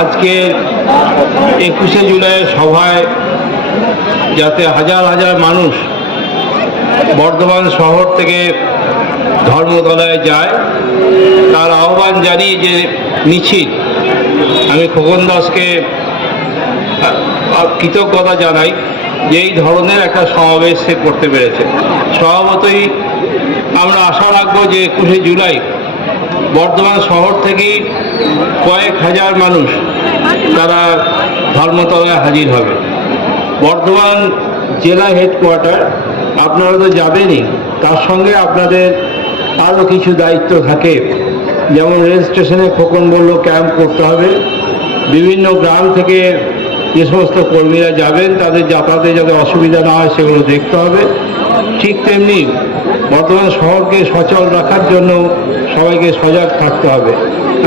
আজকে 21শে জুলাই সভায় যাতে হাজার হাজার মানুষ বর্ধমান শহর থেকে ধর্মতলায় যায় তার আহ্বান জানিয়ে যে মিছিল, আমি খোকন দাসকে কৃতজ্ঞতা জানাই যে এই ধরনের একটা সমাবেশ সে করতে পেরেছে। স্বভাবতই আমরা আশা রাখবো যে 21শে জুলাই বর্ধমান শহর থেকে কয়েক হাজার মানুষ তারা ধর্মতলায় হাজির হবে। বর্ধমান জেলা হেডকোয়ার্টার আপনারা তো যাবেনই, তার সঙ্গে আপনাদের আরও কিছু দায়িত্ব থাকে, যেমন রেল স্টেশনে খোকন বলল ক্যাম্প করতে হবে, বিভিন্ন গ্রাম থেকে যে সমস্ত কর্মীরা যাবেন তাদের যাতায়াতে যাতে অসুবিধা না হয় সেগুলো দেখতে হবে। ঠিক তেমনি বর্তমান শহরকে সচল রাখার জন্য সবাইকে সজাগ থাকতে হবে।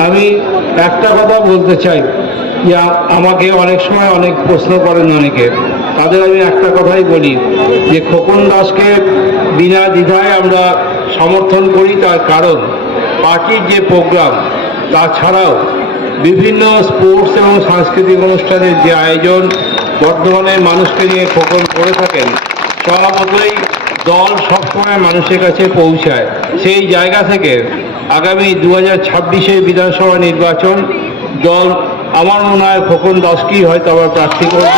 আমি একটা কথা বলতে চাই যে আমাকে অনেক সময় অনেক প্রশ্ন করেন অনেকে, তাদের আমি একটা কথাই বলি যে খোকন দাসকে বিনা দ্বিধায় আমরা সমর্থন করি। তার কারণ পার্টির যে প্রোগ্রাম তাছাড়াও বিভিন্ন স্পোর্টস এবং সাংস্কৃতিক অনুষ্ঠানের যে আয়োজন বর্ধমানের মানুষকে নিয়ে খোকন করে থাকেন, স্বভাবতই দল সবসময় মানুষের কাছে পৌঁছায়। সেই জায়গা থেকে আগামী 2026-এর বিধানসভা নির্বাচন দল আমার মনে হয় খোকন দাসকেই হয়তো আবার প্রার্থী করবে,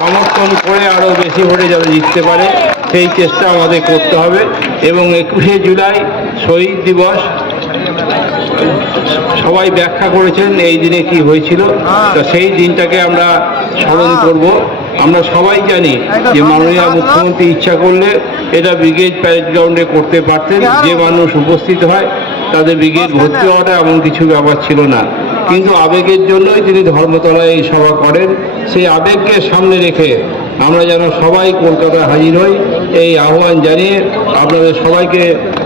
সমর্থন করে আরও বেশি ভোটে যাতে জিততে পারে সেই চেষ্টা আমাদের করতে হবে। এবং 21শে জুলাই শহীদ দিবস সবাই ব্যাখ্যা করেছেন এই দিনে কি হয়েছিল, তো সেই দিনটাকে আমরা স্মরণ করব। আমরা সবাই জানি যে মাননীয় মুখ্যমন্ত্রী ইচ্ছা করলে এটা ব্রিগেড প্যারেড গ্রাউন্ডে করতে পারতেন, যে মানুষ উপস্থিত হয় তাদের ব্রিগেড ভর্তি হওয়াটা এমন কিছু ব্যাপার ছিল না, কিন্তু আবেগের জন্যই তিনি ধর্মতলায় এই সভা করেন। সেই আবেগকে সামনে রেখে আমরা যেন সবাই কলকাতায় হাজির হই এই আহ্বান জানিয়ে আপনাদের সবাইকে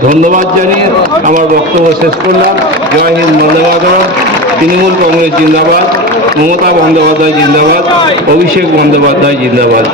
ধন্যবাদ জানিয়ে আমার বক্তব্য শেষ করলাম। জয় হিন্দ, বন্দে মাতরম। তৃণমূল কংগ্রেস জিন্দাবাদ, মমতা বন্দ্যোপাধ্যায় জিন্দাবাদ, অভিষেক বন্দ্যোপাধ্যায় জিন্দাবাদ।